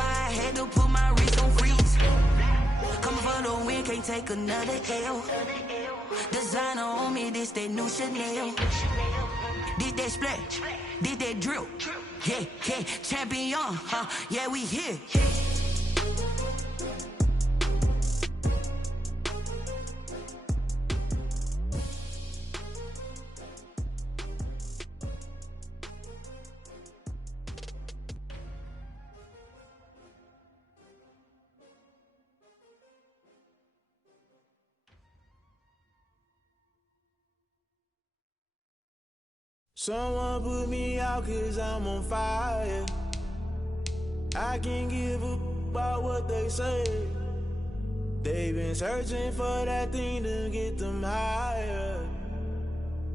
why I had to put my wrist on freeze. Coming for the win, can't take another L. Designer on me, this that new Chanel. This that splash, this that drill. Yeah, yeah, champion, yeah, we here. Someone put me out 'cause I'm on fire. I can't give a about what they say. They've been searching for that thing to get them higher.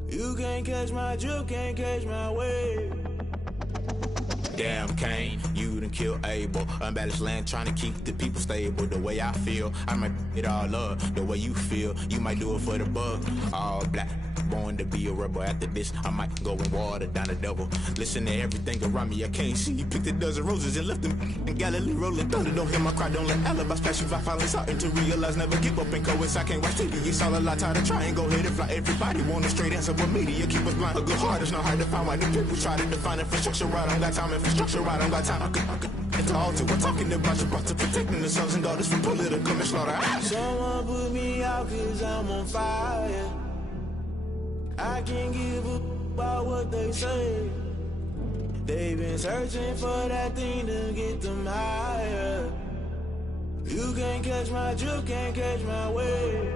You can't catch my drift, can't catch my wave. Damn Kane, you done killed Abel. Unbalanced land trying to keep the people stable. The way I feel, I might it all up. The way you feel, you might do it for the bug. All black, born to be a rebel. After this, I might go and water down the double. Listen to everything around me, I can't see. You picked a dozen roses and left them in Galilee rolling thunder. Don't hear my cry, don't let alibis pass you. I finally starting to realize, never give up and coincide. Can't watch TV, it's all a lot. Tired of trying, go ahead and fly. Everybody want a straight answer, but media keep us blind. A good heart is not hard to find. Why the people try to define infrastructure right? I don't got time, infrastructure right? I don't got time. I could it's all to we're talking about your brother protecting the sons and daughters from political manslaughter. Someone put me out 'cause I'm on fire. I can't give a about what they say. They've been searching for that thing to get them higher. You can't catch my drift, can't catch my wave.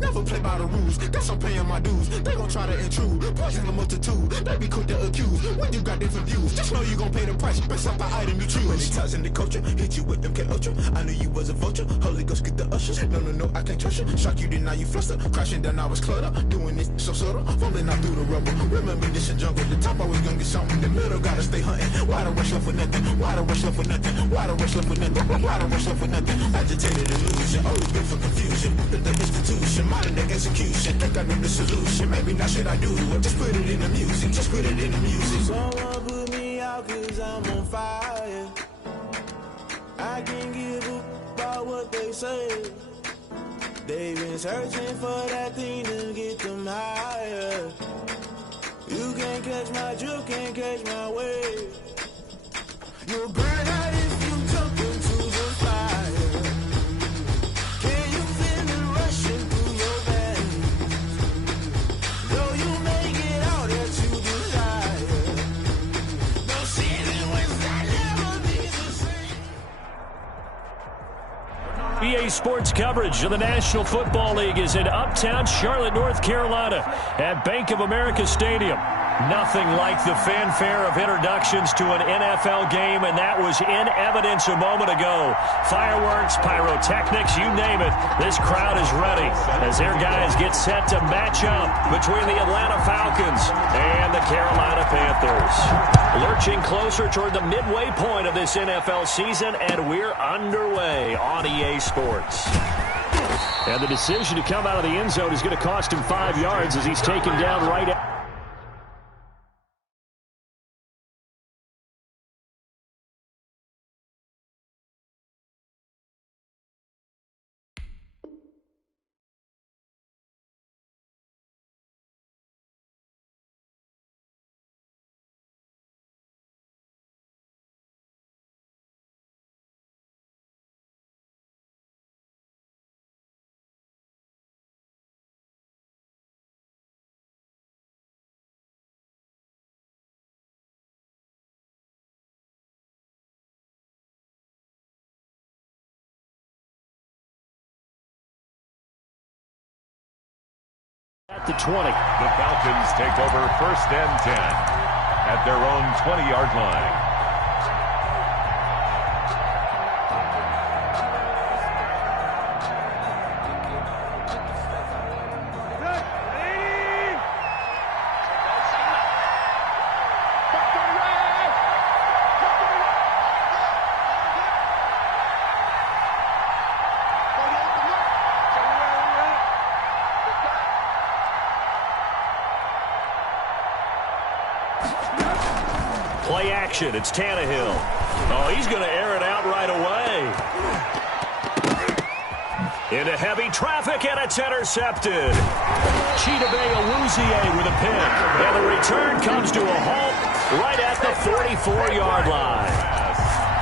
Never play by the rules, guess I'm paying my dues. They gon' try to intrude, poison the multitude. They be quick to accuse, when you got different views. Just know you gon' pay the price, based off the item you choose. When it ties in the culture, hit you with them K Ultra. I knew you was a vulture, Holy Ghost get the ushers. No, I can't trust you. Shock you, then now you fluster. Crashing down, I was cluttered. Doing this so subtle, falling out through the rubble. Remember this a jungle, the top always gonna get something. The middle gotta stay hunting. Why the rush left for nothing? Why the rush left for nothing? Why the rush left for nothing? Why the rush left for nothing? Agitated illusion, always been for confusion. The institution, modern day execution. Think I know the solution. Maybe not should I do it? Just put it in the music. Just put it in the music. Someone put me out 'cause I'm on fire. I can't give a about what they say. They've been searching for that thing to get them higher. You can't catch my drift, can't catch my wave. You'll burn out if you jump into the fire. Can you feel it rushing through your veins? Though you make it out that you desire. No season was that never be the same. EA Sports coverage of the National Football League is in uptown Charlotte, North Carolina at Bank of America Stadium. Nothing like the fanfare of introductions to an NFL game, and that was in evidence a moment ago. Fireworks, pyrotechnics, you name it. This crowd is ready as their guys get set to match up between the Atlanta Falcons and the Carolina Panthers. Lurching closer toward the midway point of this NFL season, and we're underway on EA Sports. And the decision to come out of the end zone is going to cost him 5 yards as he's taken down right at the 20. The Falcons take over 1st and 10 at their own 20-yard line. Play action. It's Tannehill. Oh, he's going to air it out right away. Into heavy traffic, and it's intercepted. Chidobe Awuzie with a pick. And the return comes to a halt right at the 44-yard line.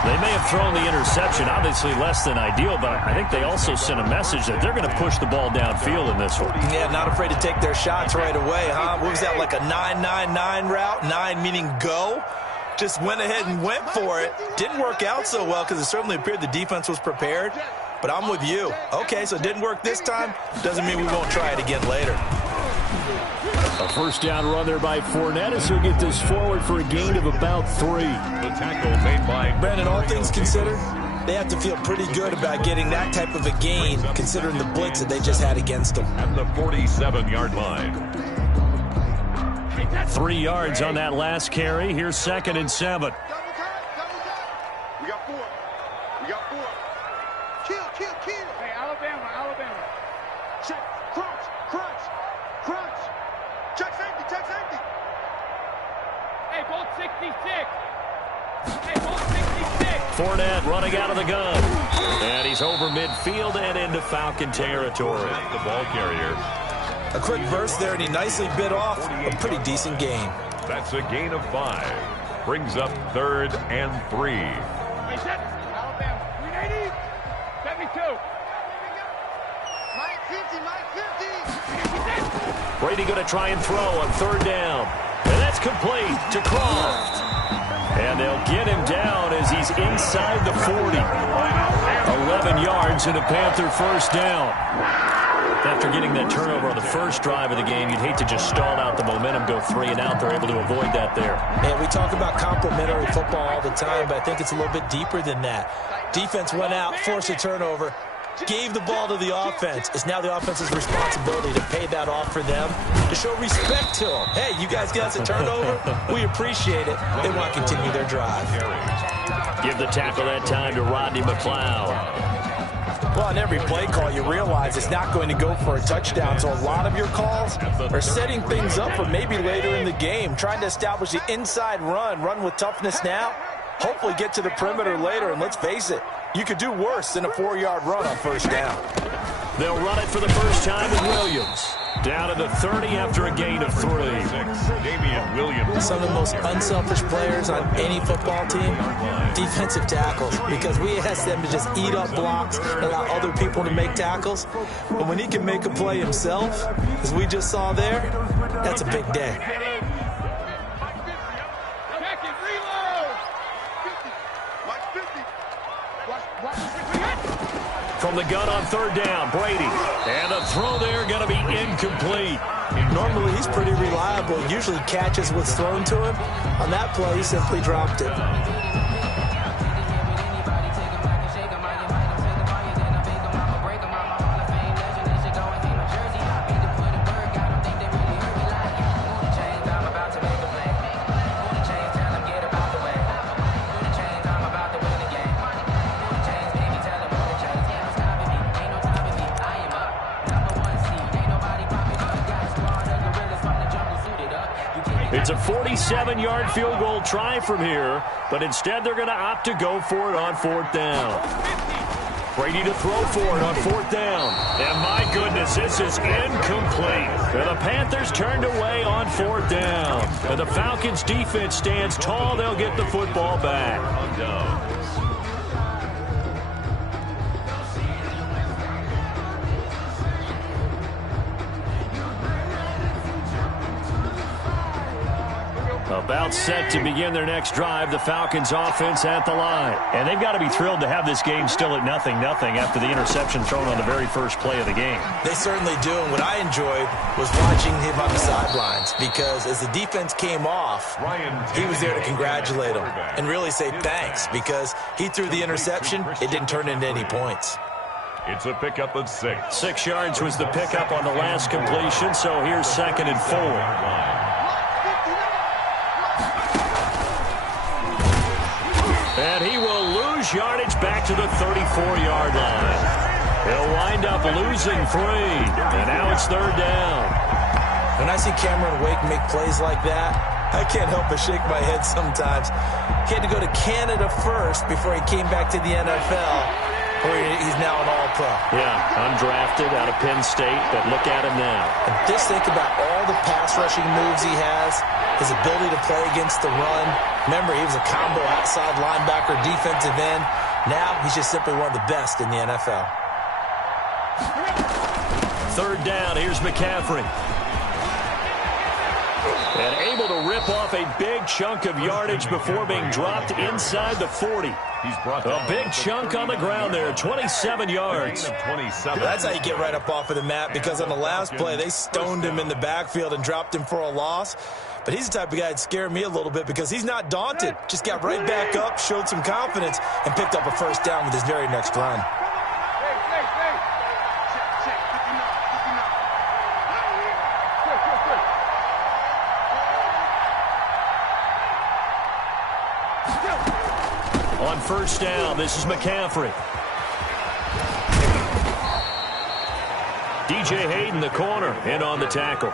They may have thrown the interception, obviously less than ideal, but I think they also sent a message that they're going to push the ball downfield in this one. Yeah, not afraid to take their shots right away, huh? What was that, like a 9-9-9 route? 9 meaning go? Just went ahead and went for it. Didn't work out so well because it certainly appeared the defense was prepared. But I'm with you. Okay, so it didn't work this time. Doesn't mean we won't try it again later. A first down run there by Fournette as he'll get this forward for a gain of about 3. The tackle made by Brandon, all things considered, they have to feel pretty good about getting that type of a gain considering the blitz that they just had against them. At the 47-yard line. 3 yards on that last carry. Here's 2nd and 7. We got 4. We got 4. Kill. Hey, Alabama. Check, crunch. Check safety. Hey, bolt 66. Fournette running out of the gun. And he's over midfield and into Falcon territory. The ball carrier. A quick burst there, and he nicely bit off a pretty decent gain. That's a gain of 5. Brings up 3rd and 3. Hey, set. Alabama. 380. 72. Mike 50. Brady going to try and throw on 3rd down. And that's complete to Croft. And they'll get him down as he's inside the 40. 11 yards and a Panther first down. After getting that turnover on the first drive of the game, you'd hate to just stall out the momentum, go 3 and out. They're able to avoid that there. And we talk about complementary football all the time, but I think it's a little bit deeper than that. Defense went out, forced a turnover, gave the ball to the offense. It's now the offense's responsibility to pay that off for them, to show respect to them. Hey, you guys get us a turnover? We appreciate it. They want to continue their drive. Give the tackle that time to Rodney McLeod. Well, on every play call, you realize it's not going to go for a touchdown, so a lot of your calls are setting things up for maybe later in the game, trying to establish the inside run with toughness now, hopefully get to the perimeter later, and let's face it, you could do worse than a 4-yard run on first down. They'll run it for the first time with Williams. Down to the 30 after a gain of 3. Damian Williams. Some of the most unselfish players on any football team, defensive tackles, because we ask them to just eat up blocks and allow other people to make tackles. But when he can make a play himself, as we just saw there, that's a big day. From the gun on 3rd down, Brady. And the throw there going to be incomplete. Normally, he's pretty reliable. Usually catches what's thrown to him. On that play, he simply dropped it. It's a 47-yard field goal try from here, but instead they're going to opt to go for it on 4th down. Brady to throw for it on 4th down. And my goodness, this is incomplete. And the Panthers turned away on 4th down. And the Falcons defense stands tall. They'll get the football back. About set to begin their next drive, the Falcons offense at the line. And they've got to be thrilled to have this game still at 0-0 after the interception thrown on the very first play of the game. They certainly do, and what I enjoyed was watching him on the sidelines, because as the defense came off, he was there to congratulate them and really say thanks, because he threw the interception, it didn't turn into any points. It's a pickup of 6. 6 yards was the pickup on the last completion, so here's 2nd and 4. And he will lose yardage back to the 34-yard line. He'll wind up losing 3. And now it's 3rd down. When I see Cameron Wake make plays like that, I can't help but shake my head sometimes. He had to go to Canada first before he came back to the NFL, where he's now an all-pro. Yeah, undrafted out of Penn State, but look at him now. And just think about all the pass-rushing moves he has, his ability to play against the run. Remember, he was a combo outside linebacker, defensive end. Now he's just simply one of the best in the NFL. Third down, here's McCaffrey. And able to rip off a big chunk of yardage before being dropped inside the 40. A big chunk on the ground there, 27 yards. That's how you get right up off of the mat, because on the last play, they stoned him in the backfield and dropped him for a loss. But he's the type of guy that scared me a little bit because he's not daunted. Just got right back up, showed some confidence, and picked up a first down with his very next run. On first down, this is McCaffrey. DJ Hayden, the corner, in on the tackle.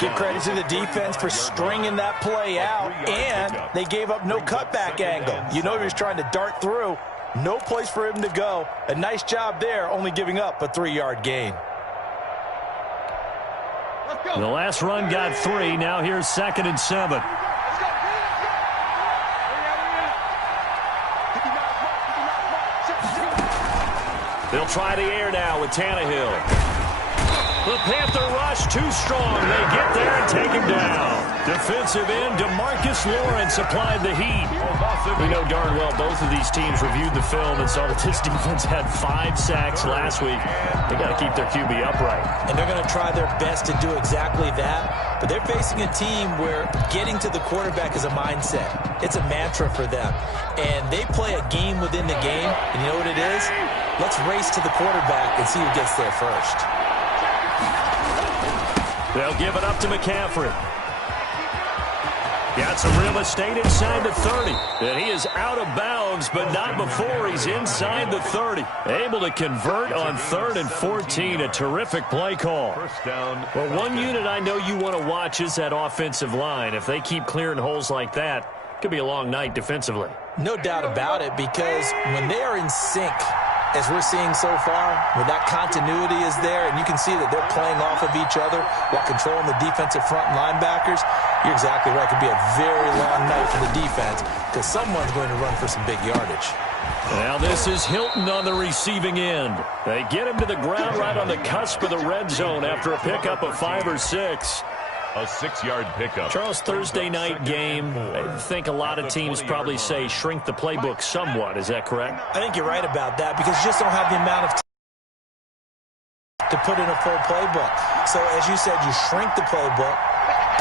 Give credit to the defense for stringing that play out, and they gave up no cutback angle. You know he was trying to dart through. No place for him to go. A nice job there, only giving up a 3-yard gain. The last run got 3. Now here's 2nd and 7. They'll try the air now with Tannehill. The Panther rush too strong. They get there and take him down. Defensive end DeMarcus Lawrence applied the heat. We know darn well both of these teams reviewed the film and saw that this defense had 5 sacks last week. They got to keep their QB upright. And they're going to try their best to do exactly that. But they're facing a team where getting to the quarterback is a mindset. It's a mantra for them. And they play a game within the game. And you know what it is? Let's race to the quarterback and see who gets there first. They'll give it up to McCaffrey. Got some real estate inside the 30. And he is out of bounds, but not before he's inside the 30. Able to convert on 3rd and 14. A terrific play call. First down. Well, one unit I know you want to watch is that offensive line. If they keep clearing holes like that, it could be a long night defensively. No doubt about it, because when they are in sync, as we're seeing so far, when that continuity is there and you can see that they're playing off of each other while controlling the defensive front linebackers, you're exactly right. It could be a very long night for the defense because someone's going to run for some big yardage. Now this is Hilton on the receiving end. They get him to the ground right on the cusp of the red zone after a pickup of 5 or 6. A 6-yard pickup. Charles, Thursday night game, I think a lot of teams probably say shrink the playbook somewhat. Is that correct? I think you're right about that because you just don't have the amount of time to put in a full playbook. So as you said, you shrink the playbook,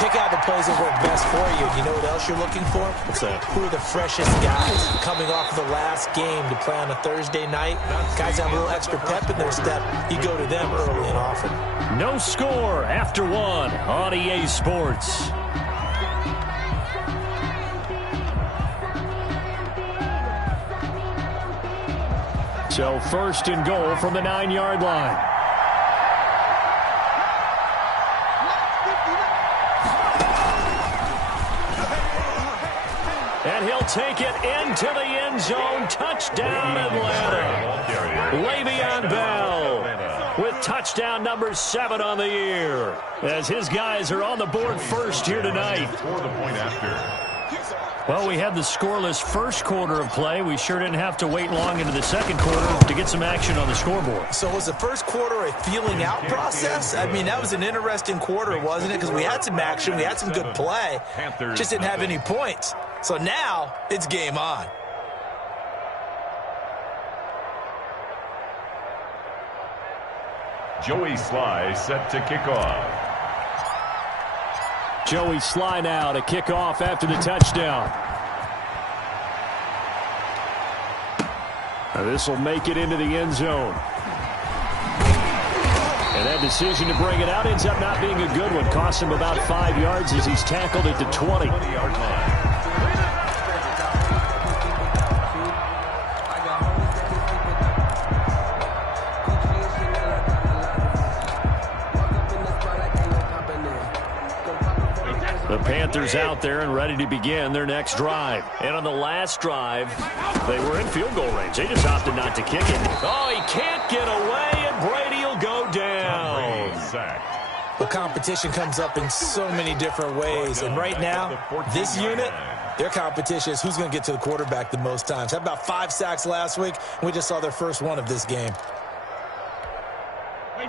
pick out the plays that work best for you. You know what else you're looking for? What's that? Who are the freshest guys coming off of the last game to play on a Thursday night? Guys have a little extra pep in their step. You go to them early and often. No score after 1 on EA Sports. So 1st and goal from the 9-yard line. And he'll take it into the end zone. Touchdown, Atlanta. Le'Veon Bell with touchdown number 7 on the year. As his guys are on the board first here tonight. For the point after. Well, we had the scoreless first quarter of play. We sure didn't have to wait long into the second quarter to get some action on the scoreboard. So was the first quarter a feeling out process? I mean, that was an interesting quarter, wasn't it? Because we had some action, we had some good play, just didn't have any points. So now it's game on. Joey Sly set to kick off. Joey Sly now to kick off after the touchdown. This will make it into the end zone. And that decision to bring it out ends up not being a good one. Cost him about 5 yards as he's tackled at the 20. 20-yard line. The Panthers out there and ready to begin their next drive. And on the last drive, they were in field goal range. They just opted not to kick it. Oh, he can't get away, and Brady will go down. The competition comes up in so many different ways. And right now, this unit, their competition is who's going to get to the quarterback the most times. Had about 5 sacks last week, and we just saw their first one of this game.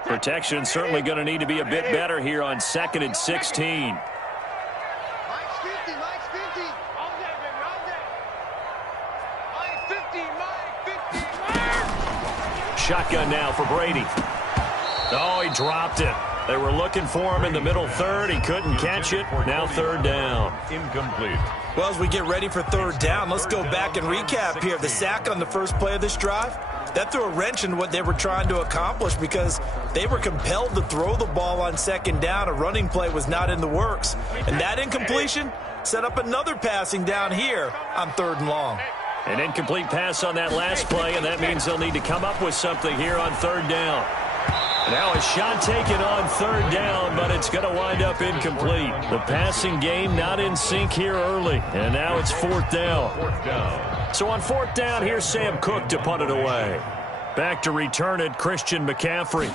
Protection certainly going to need to be a bit better here on 2nd and 16. Shotgun now for Brady. Oh, he dropped it. They were looking for him in the middle third. He couldn't catch it. Now 3rd down. Incomplete. Well, as we get ready for 3rd down, let's go back and recap here. The sack on the first play of this drive, that threw a wrench in what they were trying to accomplish because they were compelled to throw the ball on 2nd down. A running play was not in the works. And that incompletion set up another passing down here on 3rd and long. An incomplete pass on that last play, and that means they'll need to come up with something here on 3rd down. Now a shot taken on 3rd down, but it's going to wind up incomplete. The passing game not in sync here early, and now it's 4th down. So on 4th down, here's Sam Cook to punt it away. Back to return it, Christian McCaffrey.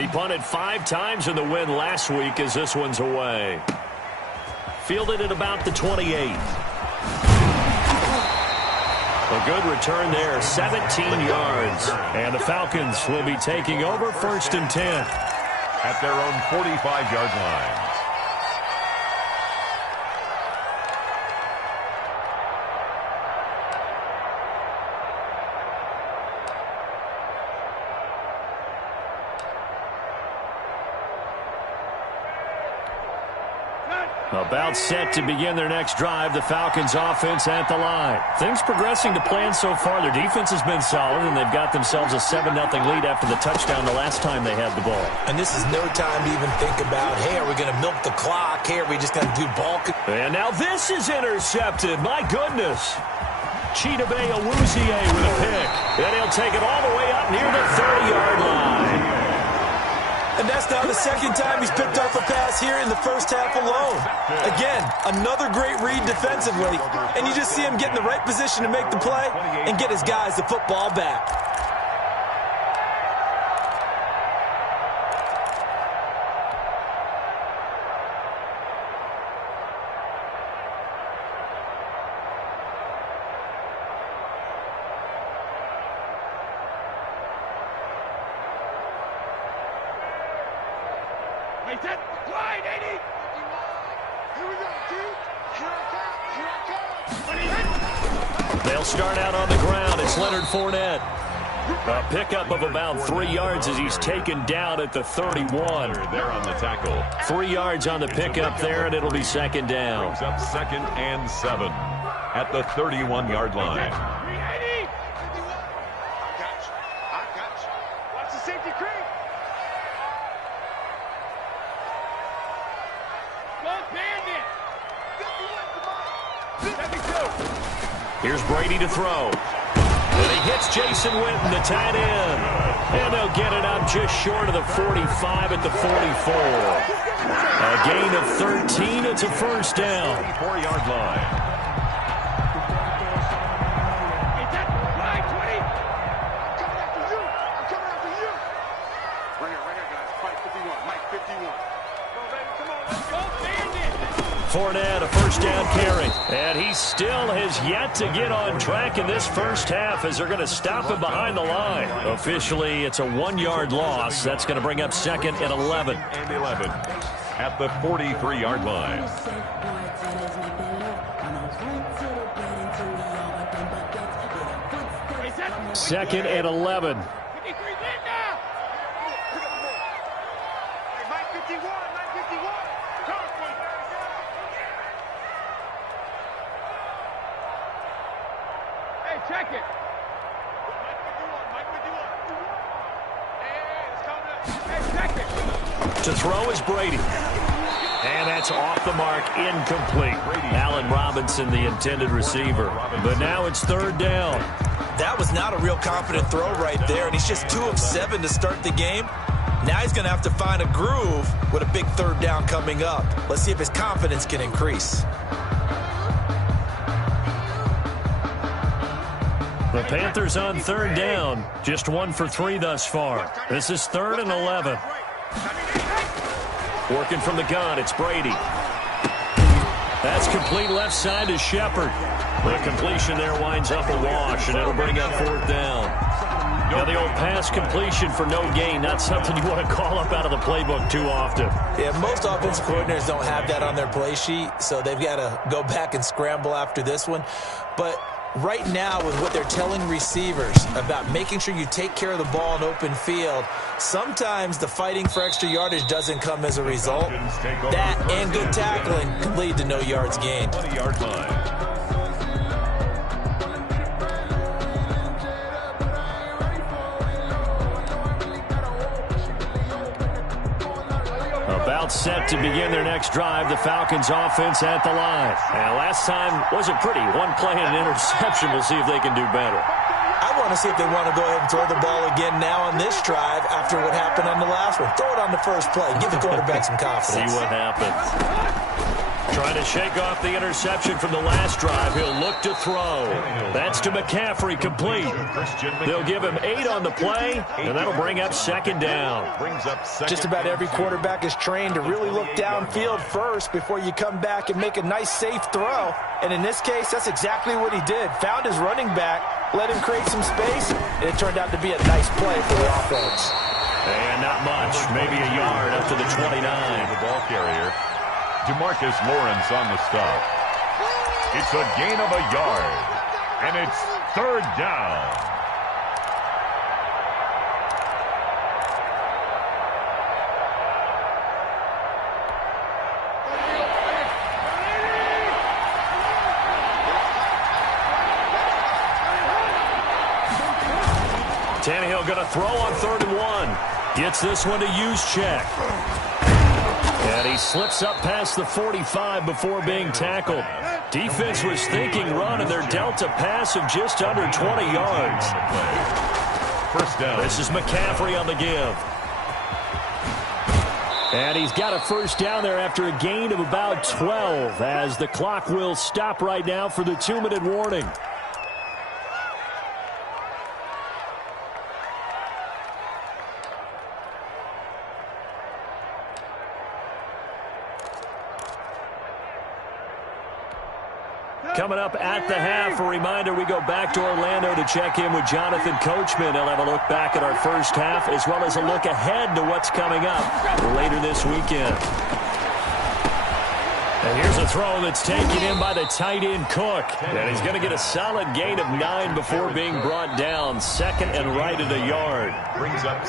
He punted 5 times in the win last week as this one's away. Fielded at about the 28. A good return there, 17 yards. And the Falcons will be taking over 1st and 10. At their own 45-yard line. About set to begin their next drive, the Falcons offense at the line. Things progressing to plan so far. Their defense has been solid, and they've got themselves a 7-0 lead after the touchdown the last time they had the ball. And this is no time to even think about, hey, are we going to milk the clock? Hey, are we just going to do ball? And now this is intercepted. My goodness. Chidobe Awuzie with a pick. And he'll take it all the way up near the 30-yard line. And that's now the 2nd time he's picked up a pass here in the first half alone. Again, another great read defensively, and you just see him get in the right position to make the play and get his guys the football back. They'll start out on the ground. It's Leonard Fournette. A pickup of about 3 yards as he's taken down at the 31. There on the tackle. 3 yards on the pickup there, and it'll be 2nd down. Brings up 2nd and 7 at the 31-yard line. Watch the safety creep. Go bandit. 72. Here's Brady to throw. And he hits Jason Witten, the tight end. And they'll get it up just short of the 45 at the 44. A gain of 13. It's a 1st down. 4-yard line. Hey, that line 20. I'm coming after you. I'm coming after you. Right here, guys. Fight 51. Mike 51. Come on, baby. Come on. Let's go, bandit. Fournette, a 1st down carry. And he still has yet to get on track in this first half as they're going to stop him behind the line. Officially, it's a 1-yard loss. That's going to bring up 2nd and 11. And 11 at the 43-yard line. 2nd and 11. Check it. To throw is Brady. And that's off the mark, incomplete. Allen Robinson, the intended receiver. But now it's 3rd down. That was not a real confident throw right there, and he's just 2 of 7 to start the game. Now he's going to have to find a groove with a big third down coming up. Let's see if his confidence can increase. The Panthers on third down. Just 1 for 3 thus far. This is 3rd and 11. Working from the gun, it's Brady. That's complete left side to Shepard. The completion there winds up a wash, and it'll bring up 4th down. Now the old pass completion for no gain, not something you want to call up out of the playbook too often. Yeah, most offensive coordinators don't have that on their play sheet, so they've got to go back and scramble after this one. But right now, with what they're telling receivers about making sure you take care of the ball in open field, sometimes the fighting for extra yardage doesn't come as a result. That and good tackling can lead to no yards gained. 20-yard line. About set to begin their next drive, the Falcons offense at the line. And last time wasn't pretty. 1 play and an interception. We'll see if they can do better. I want to see if they want to go ahead and throw the ball again now on this drive after what happened on the last one. Throw it on the first play. Give the quarterback some confidence. See what happens. Trying to shake off the interception from the last drive. He'll look to throw. That's to McCaffrey, complete. They'll give him 8 on the play, and that'll bring up 2nd down. Just about every quarterback is trained to really look downfield first before you come back and make a nice, safe throw. And in this case, that's exactly what he did. Found his running back, let him create some space, and it turned out to be a nice play for the offense. And not much, maybe a yard up to the 29. The ball carrier. DeMarcus Lawrence on the stop. It's a gain of a yard, and it's 3rd down. Tannehill going to throw on 3rd and 1. Gets this one to Juszczyk. And he slips up past the 45 before being tackled. Defense was thinking run, and they're dealt a pass of just under 20 yards. 1st down. This is McCaffrey on the give. And he's got a 1st down there after a gain of about 12, as the clock will stop right now for the 2-minute warning. Coming up at the half, a reminder, we go back to Orlando to check in with Jonathan Coachman. He'll have a look back at our first half, as well as a look ahead to what's coming up later this weekend. And here's a throw that's taken in by the tight end Cook. And he's going to get a solid gain of 9 before being brought down. 2nd and right at a yard.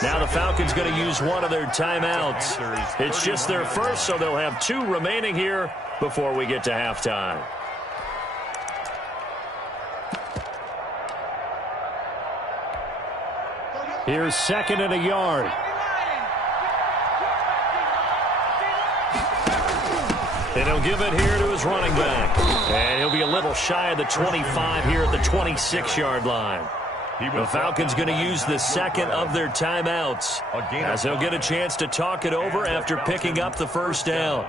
Now the Falcons going to use one of their timeouts. It's just their first, so they'll have 2 remaining here before we get to halftime. Here's 2nd and a yard. And he'll give it here to his running back. And he'll be a little shy of the 25 here at the 26-yard line. The Falcons going to use the 2nd of their timeouts, as they'll get a chance to talk it over after picking up the 1st down.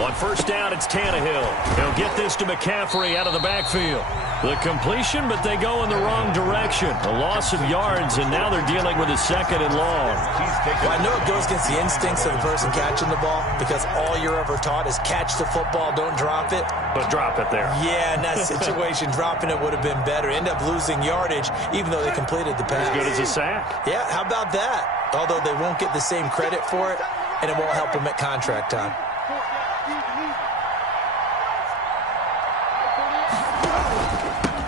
On 1st down, it's Tannehill. He'll get this to McCaffrey out of the backfield. The completion, but they go in the wrong direction. A loss of yards, and now they're dealing with a 2nd and long. Well, I know it goes against the instincts of the person catching the ball, because all you're ever taught is catch the football, don't drop it. But drop it there. Yeah, in that situation, dropping it would have been better. End up losing yardage, even though they completed the pass. As good as a sack. Yeah, how about that? Although they won't get the same credit for it, and it won't help them at contract time.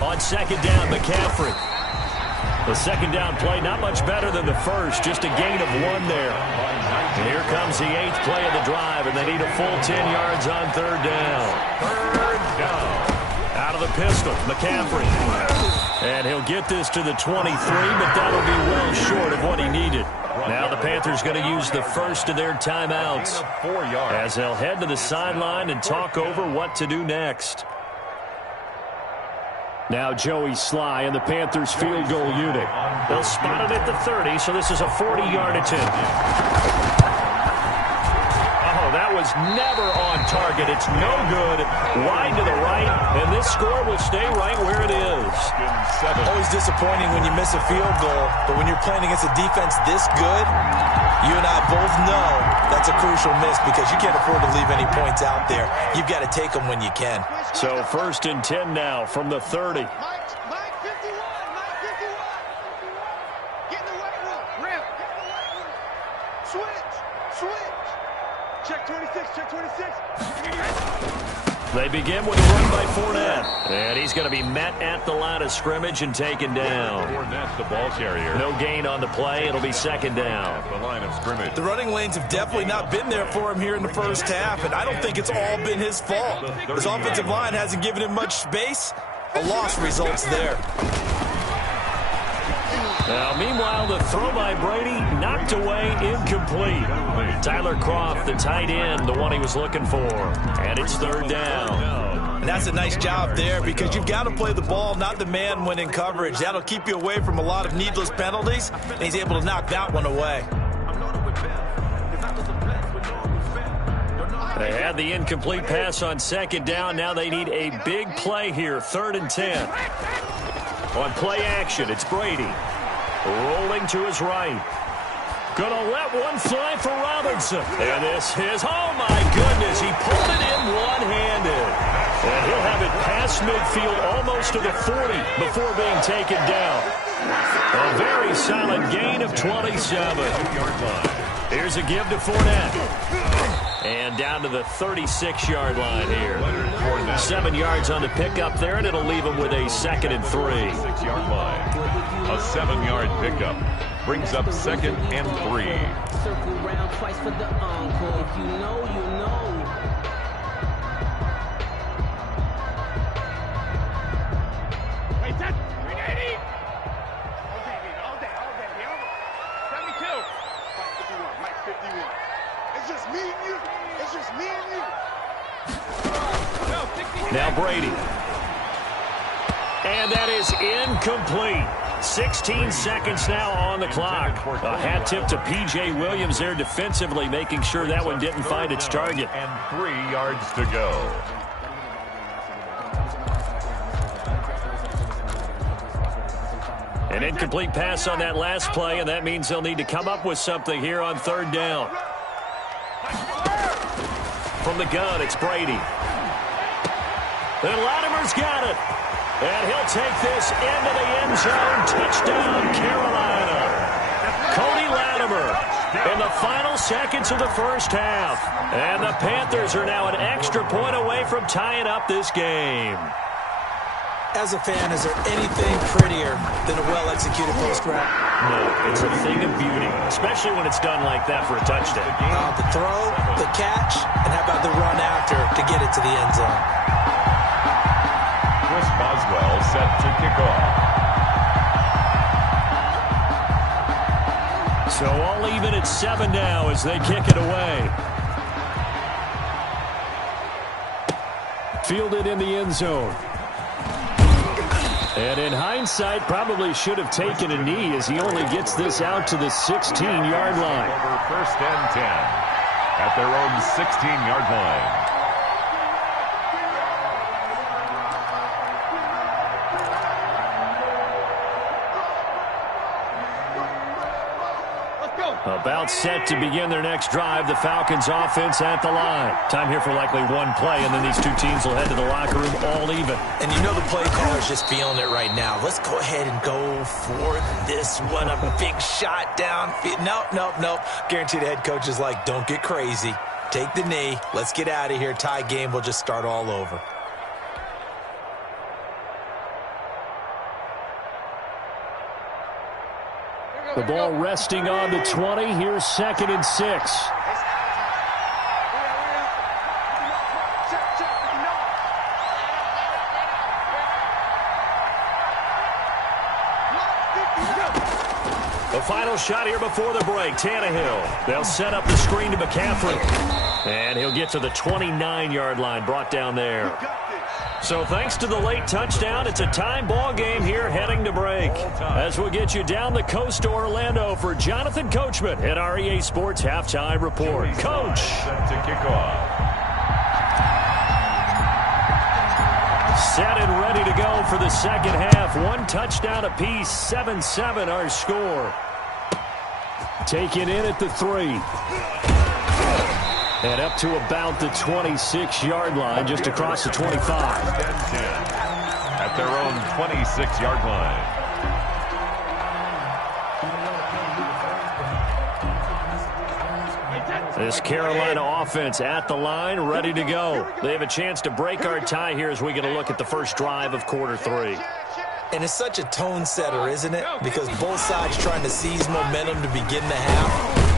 On 2nd down, McCaffrey. The second down play, not much better than the first, just a gain of 1 there. And here comes the 8th play of the drive, and they need a full 10 yards on third down. Third down. Out of the pistol, McCaffrey. And he'll get this to the 23, but that'll be well short of what he needed. Now the Panthers going to use the first of their timeouts as they'll head to the sideline and talk over what to do next. Now Joey Sly and the Panthers field goal unit. They'll spot it at the 30, so this is a 40-yard attempt. Oh, that was never on target. It's no good. Wide to the right, and this score will stay right where it is. Always disappointing when you miss a field goal, but when you're playing against a defense this good, you and I both know that's a crucial miss because you can't afford to leave any points out there. You've got to take them when you can. So 1st and 10 now from the 30. Mike 51, Mike 51. Get in the white room. Rip. Get in the white room. Switch. Check 26, check 26. They begin with a run by Fournette. And he's going to be met at the line of scrimmage and taken down. Fournette, the ball carrier. No gain on the play. It'll be second down. The line of scrimmage. The running lanes have definitely not been there for him here in the first half, and I don't think it's all been his fault. His offensive line hasn't given him much space. A loss results there. Now, meanwhile, the throw by Brady knocked away, incomplete. Tyler Kroft, the tight end, the one he was looking for. And it's third down. And that's a nice job there because you've got to play the ball, not the man when in coverage. That'll keep you away from a lot of needless penalties, and he's able to knock that one away. They had the incomplete pass on second down. Now they need a big play here, 3rd and 10. On play action, it's Brady. Rolling to his right. Gonna let one fly for Robinson. And this is, oh my goodness, he pulled it in one-handed. And he'll have it past midfield almost to the 40 before being taken down. A very solid gain of 27. Here's a give to Fournette. And down to the 36-yard line here. 7 yards on the pickup there, and it'll leave him with a 2nd and 3. 6-yard line. A 7-yard pickup brings up 2nd and 3. Circle round twice for the encore. If you know, you know. Wait, that's 380. All day. 72. Mike 51. It's just me and you. Now Brady. And that is incomplete. 16 seconds now on the clock. A hat tip to P.J. Williams there defensively, making sure that one didn't find its target. And 3 yards to go. An incomplete pass on that last play, and that means they'll need to come up with something here on third down. From the gun, it's Brady. And Latimer's got it. And he'll take this into the end zone. Touchdown, Carolina. Cody Latimer in the final seconds of the first half. And the Panthers are now an extra point away from tying up this game. As a fan, is there anything prettier than a well-executed post route? No, it's a thing of beauty, especially when it's done like that for a touchdown. The throw, the catch, and how about the run after to get it to the end zone? Chris Boswell set to kick off. So all even at 7 now as they kick it away. Fielded in the end zone. And in hindsight, probably should have taken a knee as he only gets this out to the 16-yard line. Over 1st and 10 at their own 16-yard line. About set to begin their next drive. The Falcons offense at the line. Time here for likely one play, and then these two teams will head to the locker room all even. And you know the play caller's just feeling it right now. Let's go ahead and go for this one. A big shot down. Nope. Guaranteed the head coach is like, don't get crazy. Take the knee. Let's get out of here. Tie game. We'll just start all over. The ball resting on the 20. Here's 2nd and 6. The final shot here before the break. Tannehill. They'll set up the screen to McCaffrey. And he'll get to the 29-yard line, brought down there. So thanks to the late touchdown, it's a time ball game here heading to break. As we'll get you down the coast to Orlando for Jonathan Coachman at our EA Sports Halftime Report. Coach. Set to kick off. Set and ready to go for the second half. 1 touchdown apiece, 7-7 our score. Taken in at the 3. And up to about the 26-yard line, just across the 25. 10-10 at their own 26-yard line. This Carolina offense at the line, ready to go. They have a chance to break our tie here as we get a look at the first drive of quarter 3. And it's such a tone setter, isn't it? Because both sides trying to seize momentum to begin the half.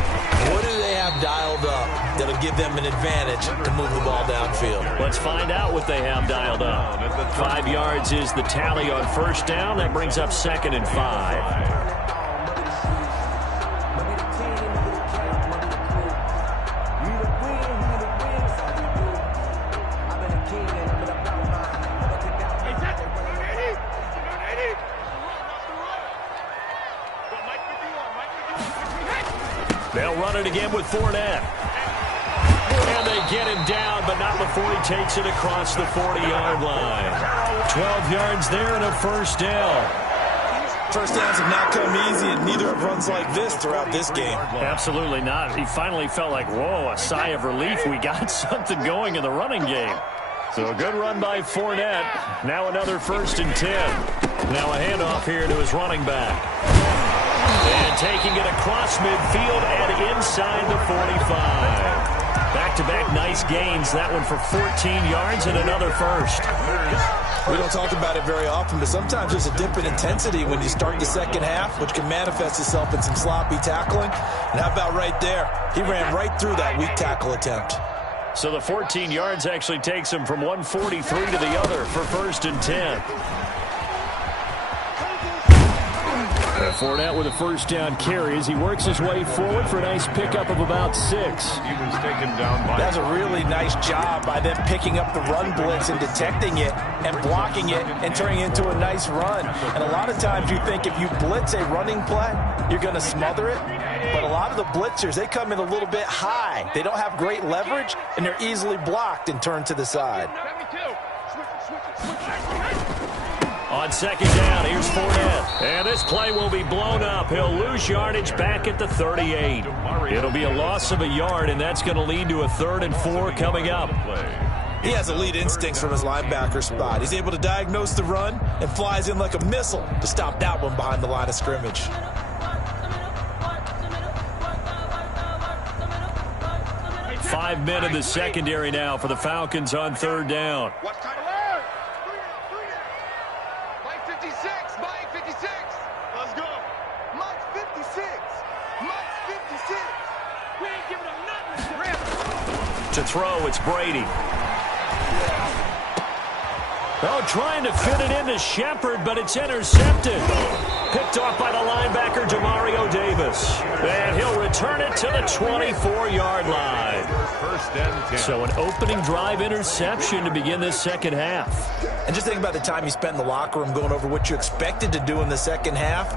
What do they have dialed up that'll give them an advantage to move the ball downfield? Let's find out what they have dialed up. 5 yards is the tally on first down. That brings up 2nd and 5. They'll run it again with Fournette. And they get him down, but not before he takes it across the 40-yard line. 12 yards there and a first down. First downs have not come easy, and neither have runs like this throughout this game. Absolutely not. He finally felt like, whoa, a sigh of relief. We got something going in the running game. So a good run by Fournette. Now another 1st and 10. Now a handoff here to his running back. And taking it across midfield and inside the 45. Back-to-back nice gains. That one for 14 yards and another first. We don't talk about it very often, but sometimes there's a dip in intensity when you start the second half, which can manifest itself in some sloppy tackling. And how about right there? He ran right through that weak tackle attempt. So the 14 yards actually takes him from 143 to the other for 1st and 10. Fournette with a first down carry as he works his way forward for a nice pickup of about 6. He was taken down by... That's a really nice job by them picking up the run blitz and detecting it and blocking it and turning it into a nice run. And a lot of times you think if you blitz a running play, you're going to smother it. But a lot of the blitzers, they come in a little bit high. They don't have great leverage, and they're easily blocked and turned to the side. On second down, here's Fournette. And this play will be blown up. He'll lose yardage back at the 38. It'll be a loss of a yard, and that's going to lead to a 3rd and 4 coming up. He has elite instincts from his linebacker spot. He's able to diagnose the run and flies in like a missile to stop that one behind the line of scrimmage. Five men in the secondary now for the Falcons on 3rd down. Watch time alert. Mike 56. Mike 56. Let's go. Mike 56. Mike 56. We ain't giving up nothing. To throw, it's Brady. Oh, trying to fit it into Shepard, but it's intercepted. Picked off by the linebacker, Demario Davis. And he'll return it to the 24-yard line. First and 10. So an opening drive interception to begin this second half. And just think about the time you spent in the locker room going over what you expected to do in the second half.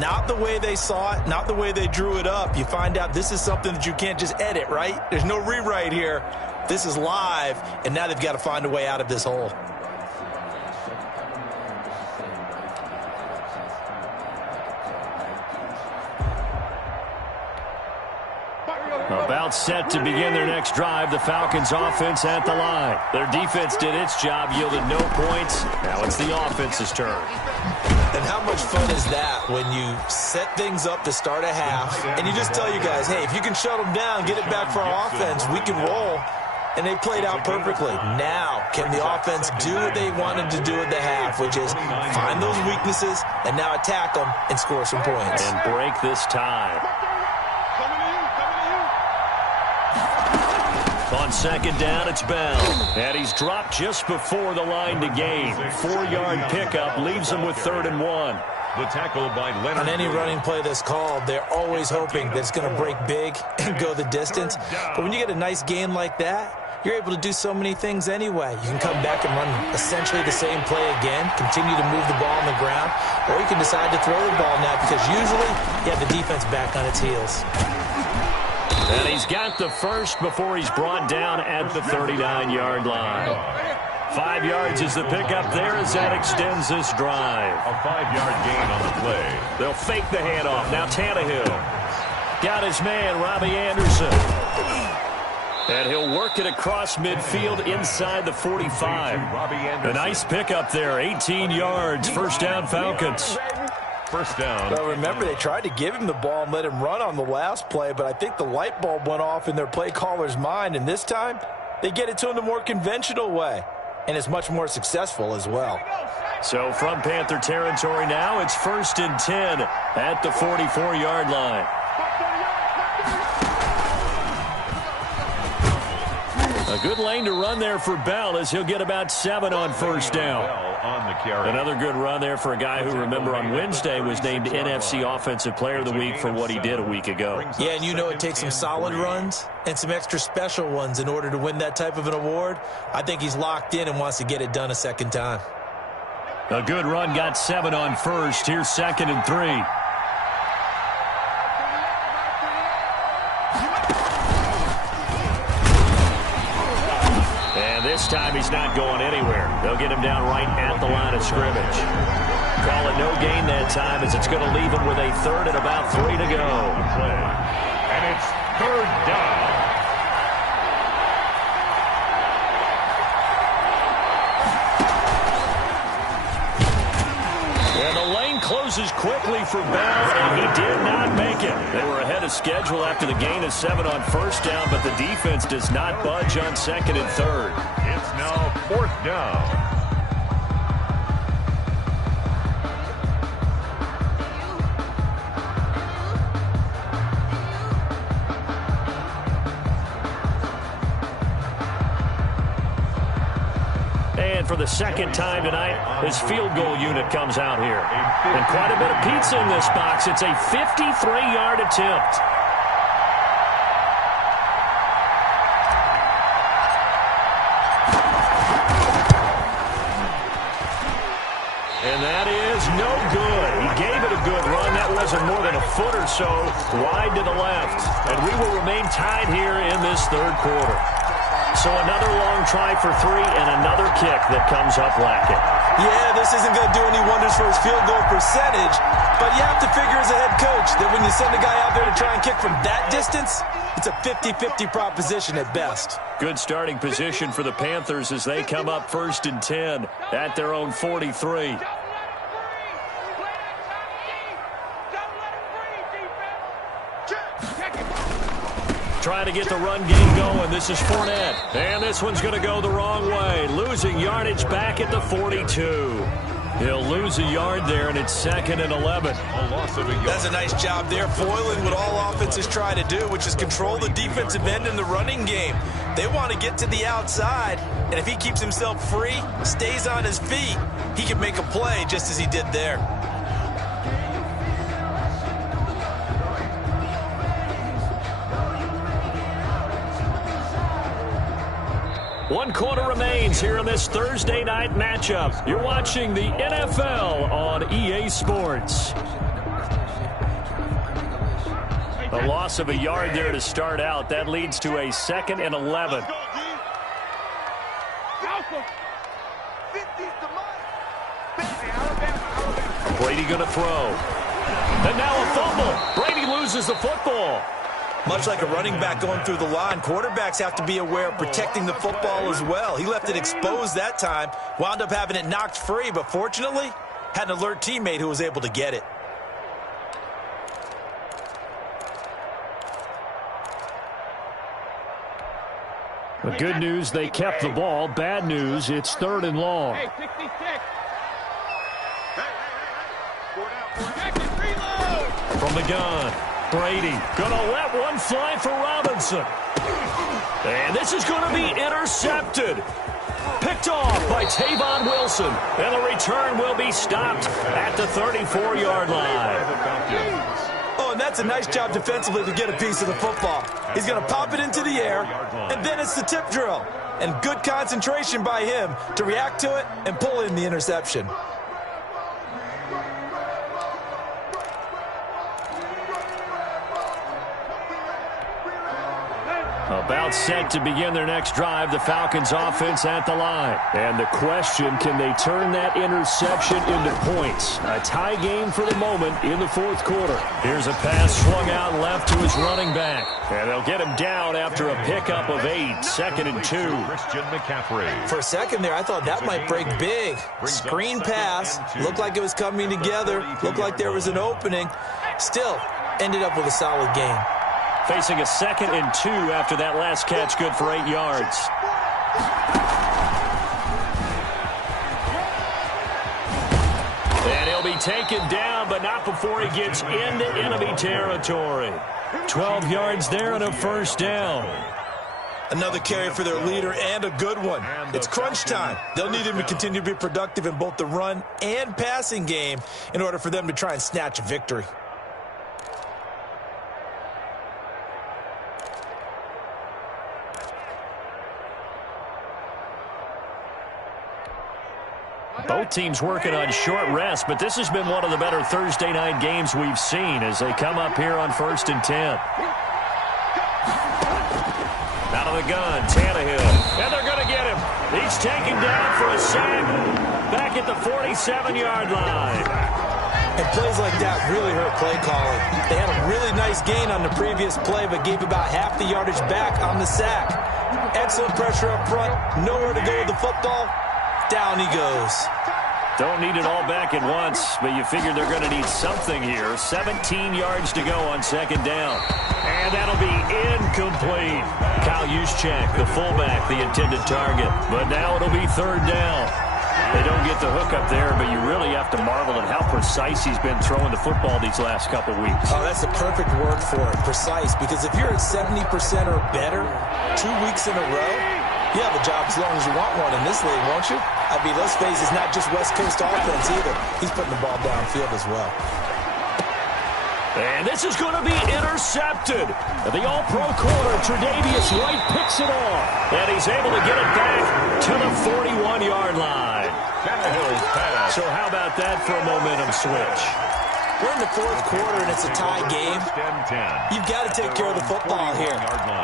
Not the way they saw it, not the way they drew it up. You find out this is something that you can't just edit, right? There's no rewrite here. This is live, and now they've got to find a way out of this hole. About set to begin their next drive. The Falcons offense at the line. Their defense did its job, yielded no points. Now it's the offense's turn. And how much fun is that when you set things up to start a half and you just tell you guys, hey, if you can shut them down, get it back for our offense, we can roll. and they played out perfectly. Now, can the offense do what they wanted to do at the half, which is find those weaknesses and now attack them and score some points. And break this tie. On second down, it's Bell. And he's dropped just before the line to gain. 4-yard pickup leaves him with 3rd and 1. The tackle by Leonard. On any running play that's called, they're always hoping that it's going to break big and go the distance. But when you get a nice gain like that, you're able to do so many things anyway. You can come back and run essentially the same play again, continue to move the ball on the ground, or you can decide to throw the ball now because usually you have the defense back on its heels. And he's got the first before he's brought down at the 39-yard line. 5 yards is the pickup there as that extends this drive. A 5-yard gain on the play. They'll fake the handoff. Now Tannehill. Got his man, Robbie Anderson. And he'll work it across midfield inside the 45. A nice pickup there, 18 yards, first down Falcons. First down. Well, remember, they tried to give him the ball and let him run on the last play, but I think the light bulb went off in their play caller's mind, and this time they get it to him the more conventional way, and it's much more successful as well. So from Panther territory now, it's 1st and 10 at the 44-yard line. A good lane to run there for Bell as he'll get about 7 on first down. Another good run there for a guy who, remember, on Wednesday was named NFC Offensive Player of the Week for what he did a week ago. Yeah, and you know it takes some solid runs and some extra special ones in order to win that type of an award. I think he's locked in and wants to get it done a second time. A good run got 7 on first. Here's 2nd and 3. This time he's not going anywhere. They'll get him down right at the line of scrimmage. Call it no gain that time as it's going to leave him with a 3rd and about 3 to go. And it's 3rd down. And the lane closes quickly for Bell, and he did not make it. They were ahead of schedule after the gain of 7 on first down, but the defense does not budge on 2nd and 3rd. It's now 4th down. And for the second time tonight, his field goal unit comes out here. And quite a bit of pizza in this box. It's a 53-yard attempt. And that is no good. He gave it a good run. That wasn't more than a foot or so wide to the left. And we will remain tied here in this 3rd quarter. So another long try for 3 and another kick that comes up lacking. Yeah, this isn't going to do any wonders for his field goal percentage, but you have to figure as a head coach that when you send a guy out there to try and kick from that distance, it's a 50-50 proposition at best. Good starting position for the Panthers as they come up 1st and 10 at their own 43. Trying to get the run game going. This is Fournette. And this one's going to go the wrong way. Losing yardage back at the 42. He'll lose a yard there, and it's 2nd and 11. That's a nice job there, foiling what all offenses try to do, which is control the defensive end in the running game. They want to get to the outside, and if he keeps himself free, stays on his feet, he can make a play just as he did there. One quarter remains here in this Thursday night matchup. You're watching the NFL on EA Sports. A loss of a yard there to start out. That leads to a 2nd and 11. Brady going to throw. And now a fumble. Brady loses the football. Much like a running back going through the line, quarterbacks have to be aware of protecting the football as well. He left it exposed that time, wound up having it knocked free, but fortunately, had an alert teammate who was able to get it. The good news, they kept the ball. Bad news, it's 3rd and long. Hey, 66. From the gun, Brady gonna let one fly for Robinson. And this is going to be intercepted. Picked off by Tavon Wilson. And the return will be stopped at the 34-yard line. Oh, and that's a nice job defensively to get a piece of the football. He's going to pop it into the air, and then it's the tip drill. And good concentration by him to react to it and pull in the interception. About set to begin their next drive, the Falcons offense at the line. And the question, can they turn that interception into points? A tie game for the moment in the 4th quarter. Here's a pass swung out left to his running back. And they'll get him down after a pickup of 8, 2nd and 2. Christian McCaffrey. For a second there, I thought that might break big. Screen pass, looked like it was coming together, looked like there was an opening. Still, ended up with a solid game. Facing a 2nd and 2 after that last catch, good for 8 yards. And he'll be taken down, but not before he gets into enemy territory. 12 yards there and a 1st down. Another carry for their leader and a good one. It's crunch time. They'll need him to continue to be productive in both the run and passing game in order for them to try and snatch a victory. Both teams working on short rest, but this has been one of the better Thursday night games we've seen as they come up here on 1st and 10. Out of the gun, Tannehill. And they're going to get him. He's taken down for a sack back at the 47-yard line. And plays like that really hurt play calling. They had a really nice gain on the previous play, but gave about half the yardage back on the sack. Excellent pressure up front. Nowhere to go with the football. Down he goes. Don't need it all back at once, but you figure they're going to need something here. 17 yards to go on 2nd down. And that'll be incomplete. Kyle Juszczyk, the fullback, the intended target. But now it'll be 3rd down. They don't get the hook up there, but you really have to marvel at how precise he's been throwing the football these last couple weeks. Oh, that's the perfect word for it, precise. Because if you're at 70% or better 2 weeks in a row, you have a job as long as you want one in this league, won't you? I mean, let's face it, it's not just West Coast offense either. He's putting the ball downfield as well. And this is going to be intercepted. The all-pro corner, Tre'Davious White, picks it off. And he's able to get it back to the 41-yard line. So how about that for a momentum switch? We're in the 4th quarter, and it's a tie game. You've got to take care of the football here.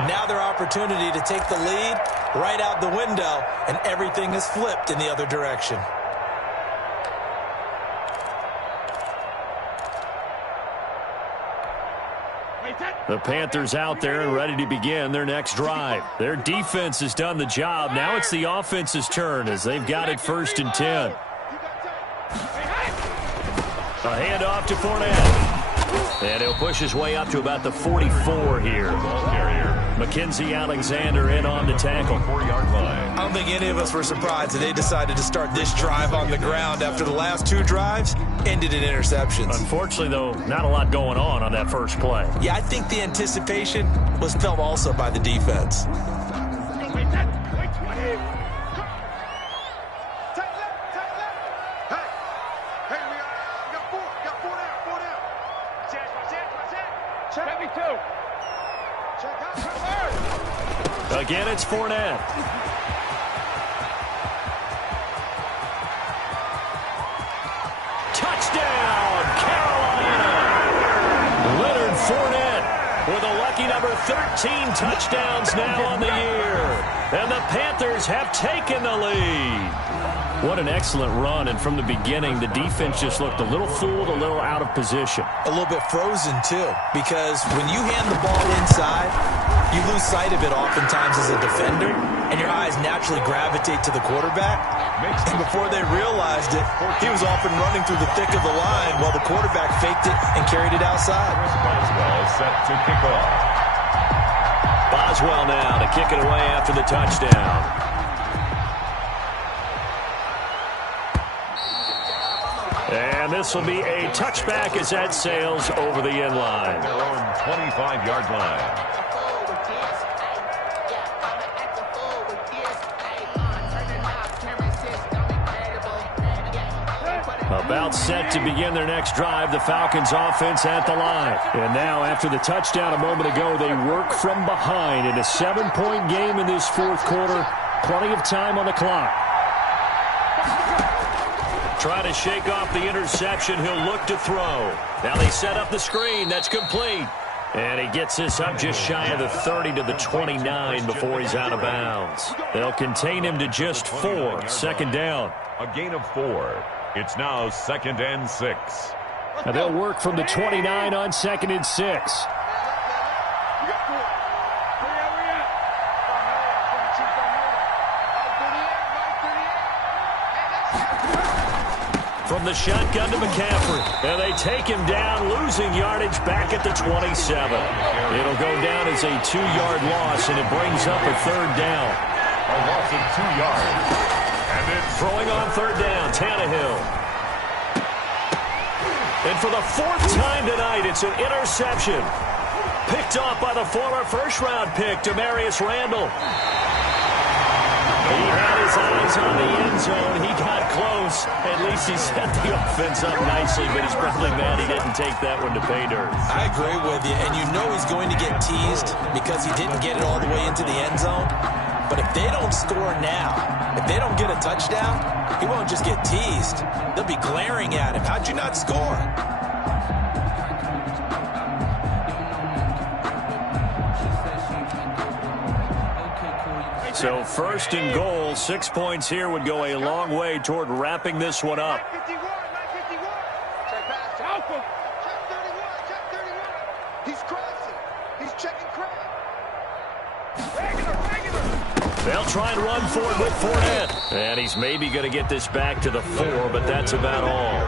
Now their opportunity to take the lead right out the window, and everything is flipped in the other direction. The Panthers out there and ready to begin their next drive. Their defense has done the job. Now it's the offense's turn as they've got it 1st and 10. A handoff to Fournette. And he'll push his way up to about the 44 here. Mackenzie Alexander in on the tackle. I don't think any of us were surprised that they decided to start this drive on the ground after the last 2 drives ended in interceptions. Unfortunately, though, not a lot going on that first play. Yeah, I think the anticipation was felt also by the defense. Again, it's Fournette. Touchdown, Carolina! Leonard Fournette with a lucky number 13 touchdowns now on the year. And the Panthers have taken the lead. What an excellent run, and from the beginning, the defense just looked a little fooled, a little out of position. A little bit frozen, too, because when you hand the ball inside, you lose sight of it oftentimes as a defender, and your eyes naturally gravitate to the quarterback. And before they realized it, he was off and running through the thick of the line while the quarterback faked it and carried it outside. Ball set to kick off. Boswell now to kick it away after the touchdown. And this will be a touchback as that sails over the end line. Their own 25-yard line. About set to begin their next drive, the Falcons offense at the line. And now, after the touchdown a moment ago, they work from behind in a 7-point game in this fourth quarter. Plenty of time on the clock. Trying to shake off the interception. He'll look to throw. Now they set up the screen. That's complete. And he gets this up just shy of the 30 to the 29 before he's out of bounds. They'll contain him to just 4. Second down. A gain of 4. It's now 2nd and 6. And they'll work from the 29 on 2nd and 6. From the shotgun to McCaffrey. And they take him down, losing yardage back at the 27. It'll go down as a 2-yard loss, and it brings up a 3rd down. A loss of 2 yards. And it's throwing on 3rd down, Tannehill. And for the 4th time tonight, it's an interception. Picked off by the former first-round pick, Demarius Randall. He had his eyes on the end zone. He got close. At least he set the offense up nicely, but he's probably mad he didn't take that one to pay dirt. I agree with you, and you know he's going to get teased because he didn't get it all the way into the end zone. But if they don't score now, if they don't get a touchdown, he won't just get teased. They'll be glaring at him. How'd you not score? So 1st and goal, 6 points here would go a long way toward wrapping this one up. They'll try and run for it with Fournette. And he's maybe going to get this back to the 4, but that's about all.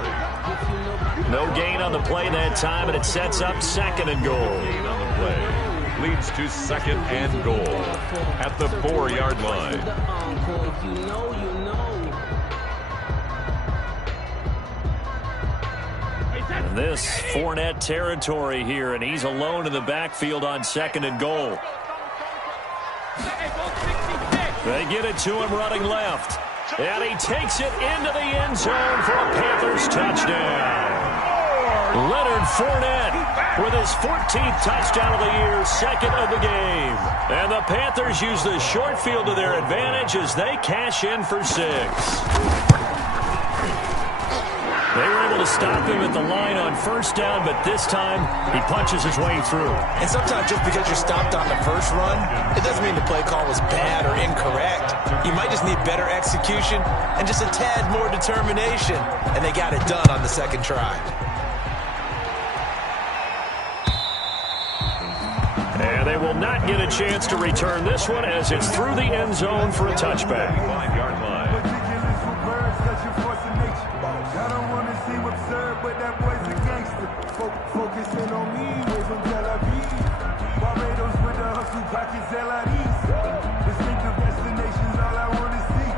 No gain on the play that time, and it sets up 2nd and goal. gain on the play. Leads to 2nd and goal at the 4-yard line. And this Fournette territory here, and he's alone in the backfield on 2nd and goal. They get it to him running left. And he takes it into the end zone for a Panthers touchdown. Leonard Fournette with his 14th touchdown of the year, 2nd of the game. And the Panthers use the short field to their advantage as they cash in for 6. They were able to stop him at the line on 1st down, but this time he punches his way through. And sometimes just because you're stopped on the first run, it doesn't mean the play call was bad or incorrect. You might just need better execution and just a tad more determination. And they got it done on the 2nd try. And they will not get a chance to return this one as it's through the end zone for a touchback. 5-yard line. I don't want to seem absurd, but that boy's a gangster. Focusing on me, way from Tel Aviv. Barbados with the hustle, pockets LIDs. Distinctive destinations, all I want to see.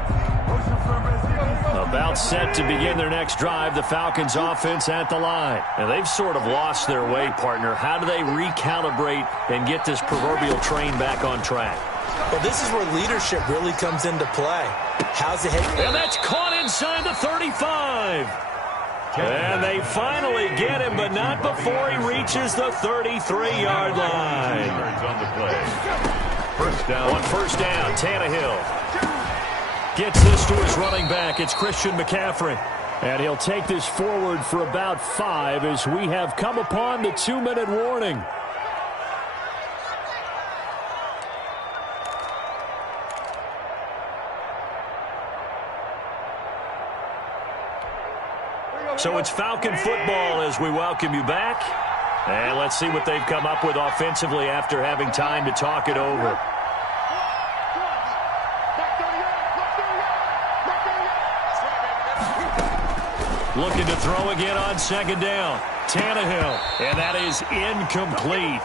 Oceanfront residents. About set to begin their next drive, the Falcons offense at the line. And they've sort of lost their way, partner. How do they recalibrate and get this proverbial train back on track? Well, this is where leadership really comes into play. How's the head? And that's caught inside the 35. And they finally get him, but not before he reaches the 33-yard line. On the play. 1st down. On 1st down, Tannehill gets this to his running back. It's Christian McCaffrey. And he'll take this forward for about 5 as we have come upon the 2-minute warning. So it's Falcon football as we welcome you back. And let's see what they've come up with offensively after having time to talk it over. Looking to throw again on 2nd down. Tannehill, and that is incomplete.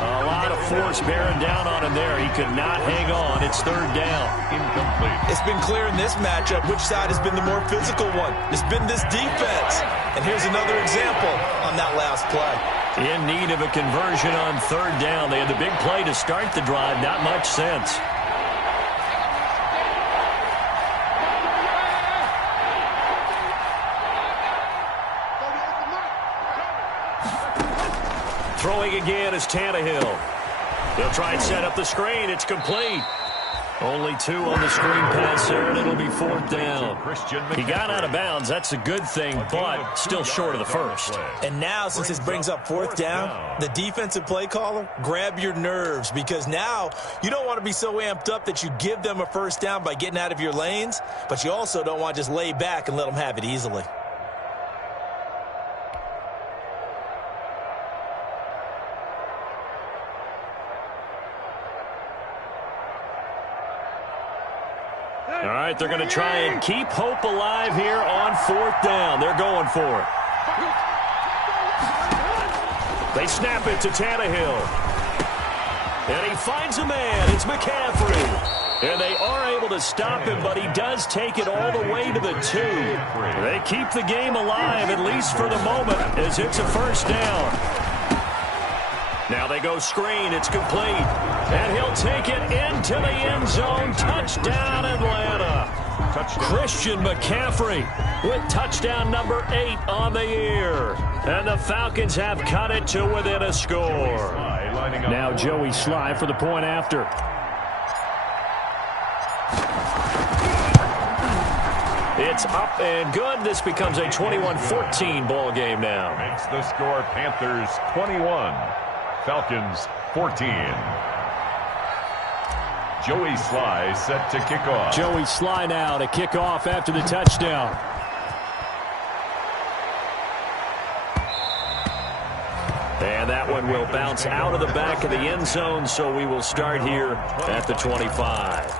A lot of force bearing down on him there. He could not hang on. It's third down. Incomplete. It's been clear in this matchup which side has been the more physical one. It's been this defense. And here's another example on that last play. In need of a conversion on third down. They had the big play to start the drive. Not much sense. Throwing again is Tannehill. They'll try and set up the screen. It's complete. Only 2 on the screen pass there, and it'll be fourth down. He got out of bounds. That's a good thing, but still short of the first. And now, since this brings up fourth down, the defensive play caller, grab your nerves, because now you don't want to be so amped up that you give them a first down by getting out of your lanes, but you also don't want to just lay back and let them have it easily. All right, they're going to try and keep hope alive here on fourth down. They're going for it. They snap it to Tannehill. And he finds a man. It's McCaffrey. And they are able to stop him, but he does take it all the way to the 2. They keep the game alive, at least for the moment, as it's a first down. Now they go screen. It's complete. And he'll take it into the end zone. Touchdown, Atlanta. Christian McCaffrey with touchdown number 8 on the year. And the Falcons have cut it to within a score. Now Joey Sly for the point after. It's up and good. This becomes a 21-14 ball game now. Makes the score Panthers 21. Falcons 14. Joey Sly set to kick off. Joey Sly now to kick off after the touchdown. And that one will bounce out of the back of the end zone, so we will start here at the 25.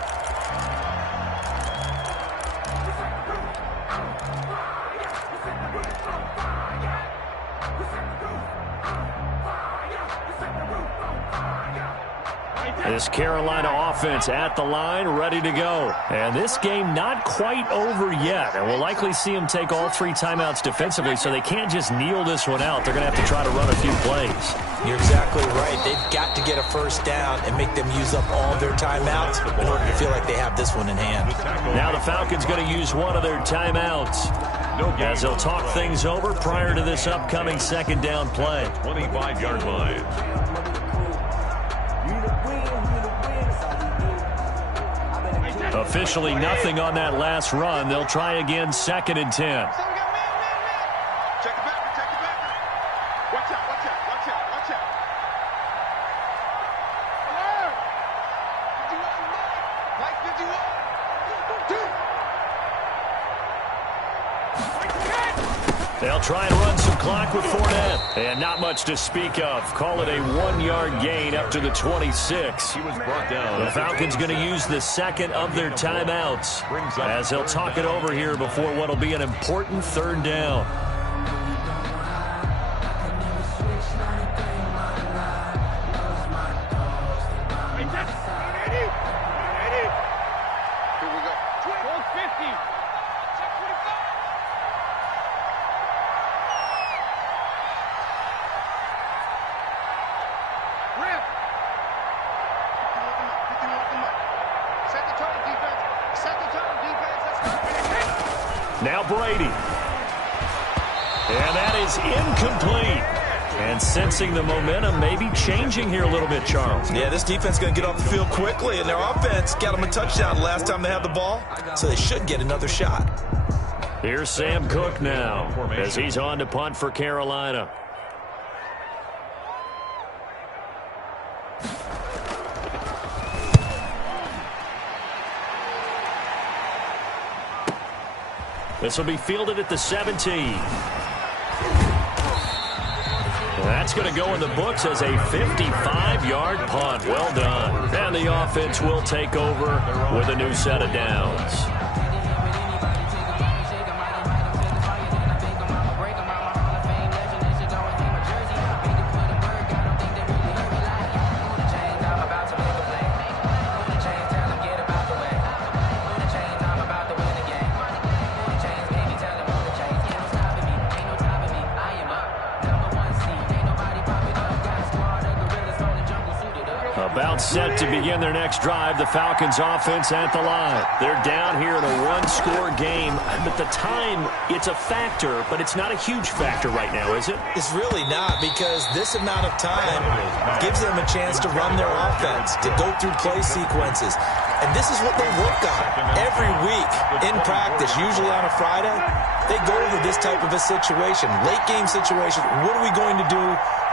This Carolina offense at the line, ready to go. And this game not quite over yet. And we'll likely see them take all 3 timeouts defensively, so they can't just kneel this one out. They're going to have to try to run a few plays. You're exactly right. They've got to get a first down and make them use up all their timeouts in order to feel like they have this one in hand. Now the Falcons going to use one of their timeouts as they'll talk things over prior to this upcoming second down play. 25-yard line. Officially nothing on that last run. They'll try again, 2nd and 10. Check the back, check the back. Watch out, watch out, watch out, watch out. Alert! 51, Mike. 51. They'll try and run some clock with Fournette. And not much to speak of. Call it a 1-yard gain up to the 26. He was brought down. The Falcons going to use the second of their timeouts as they'll talk it over here before what will be an important third down. Here we go. 12:50. Rip. 51 at the mic. Set the tone, defense. Set the tone, defense. Let's go. Now Brady. And that is incomplete. And sensing the momentum maybe changing here a little bit, Charles. Yeah, this defense is going to get off the field quickly, and their offense got them a touchdown last time they had the ball, so they should get another shot. Here's Sam Cook now as he's on to punt for Carolina. This will be fielded at the 17. That's going to go in the books as a 55-yard punt. Well done. And the offense will take over with a new set of downs. set to begin their next drive. The Falcons offense at the line. They're down here in a one-score game. But the time, it's a factor, but it's not a huge factor right now, is it? It's really not, because this amount of time gives them a chance to run their offense, to go through play sequences. And this is what they work on every week in practice, usually on a Friday. They go over this type of a situation, late game situation. What are we going to do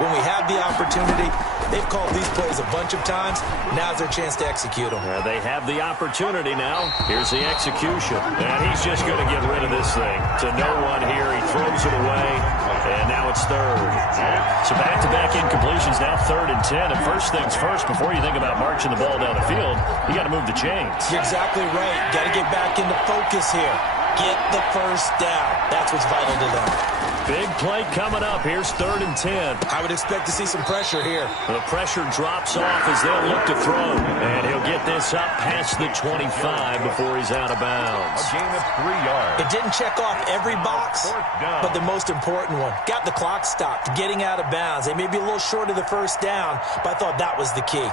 when we have the opportunity? They've called these plays a bunch of times. Now's their chance to execute them. They have the opportunity now. Here's the execution. And he's just going to get rid of this thing. To no one here. He throws it away. And now it's third. So back-to-back incompletions, now 3rd and 10. And first things first, before you think about marching the ball down the field, you got to move the chains. You're exactly right. Got to get back into focus here. Get the first down. That's what's vital to them. Big play coming up. Here's 3rd and 10. I would expect to see some pressure here. The pressure drops off as they'll look to throw. And he'll get this up past the 25 before he's out of bounds. A gain of 3 yards. It didn't check off every box, but the most important one. Got the clock stopped, getting out of bounds. They may be a little short of the first down, but I thought that was the key.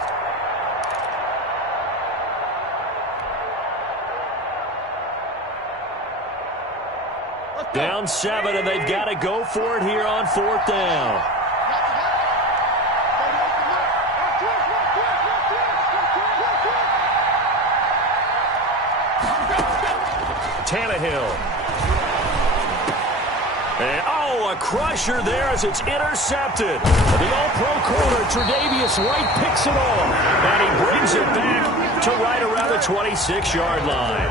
Down 7, and they've got to go for it here on 4th down. Tannehill. And, a crusher there as it's intercepted. The all-pro corner, Tre'Davious White, picks it off. And he brings it back to right around the 26-yard line.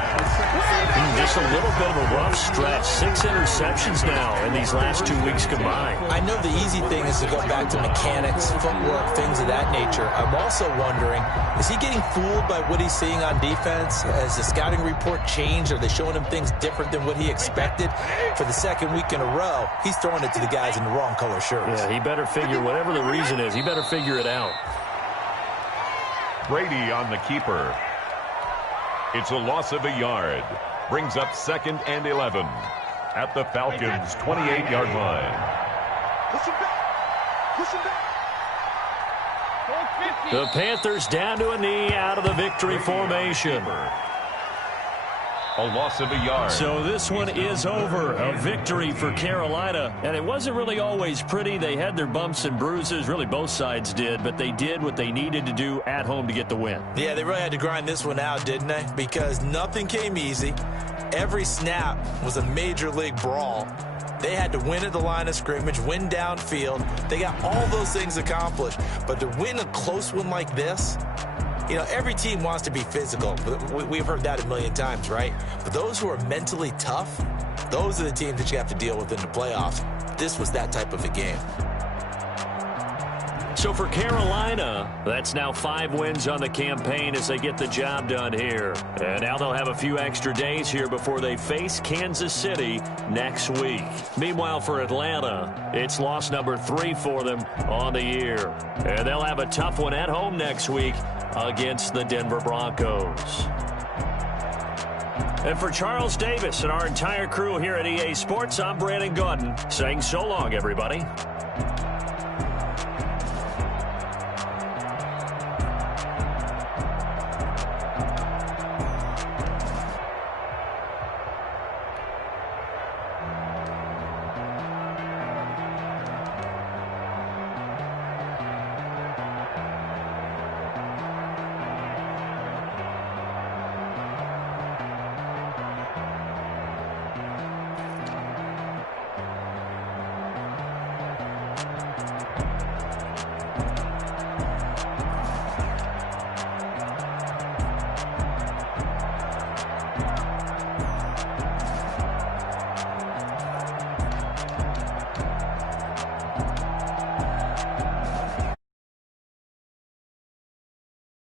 Just a little bit of a rough stretch. 6 interceptions now in these last 2 weeks combined. I know the easy thing is to go back to mechanics, footwork, things of that nature. I'm also wondering, is he getting fooled by what he's seeing on defense? Has the scouting report changed? Are they showing him things different than what he expected? For the 2nd week in a row, he's throwing it to the guys in the wrong color shirts. Yeah, he better figure, whatever the reason is, he better figure it out. Brady on the keeper. It's a loss of a yard. Brings up 2nd and 11 at the Falcons' 28-yard line. Push him back. Push him back. The Panthers down to a knee out of the victory formation. A loss of a yard. So this one is over. A victory for Carolina. And it wasn't really always pretty. They had their bumps and bruises. Really, both sides did. But they did what they needed to do at home to get the win. Yeah, they really had to grind this one out, didn't they? Because nothing came easy. Every snap was a major league brawl. They had to win at the line of scrimmage, win downfield. They got all those things accomplished. But to win a close one like this, you know, every team wants to be physical. We've heard that a million times, right? But those who are mentally tough, those are the teams that you have to deal with in the playoffs. This was that type of a game. So for Carolina, that's now 5 wins on the campaign as they get the job done here. And now they'll have a few extra days here before they face Kansas City next week. Meanwhile, for Atlanta, it's loss number 3 for them on the year. And they'll have a tough one at home next week against the Denver Broncos. And for Charles Davis and our entire crew here at EA Sports, I'm Brandon Gaudin saying so long, everybody.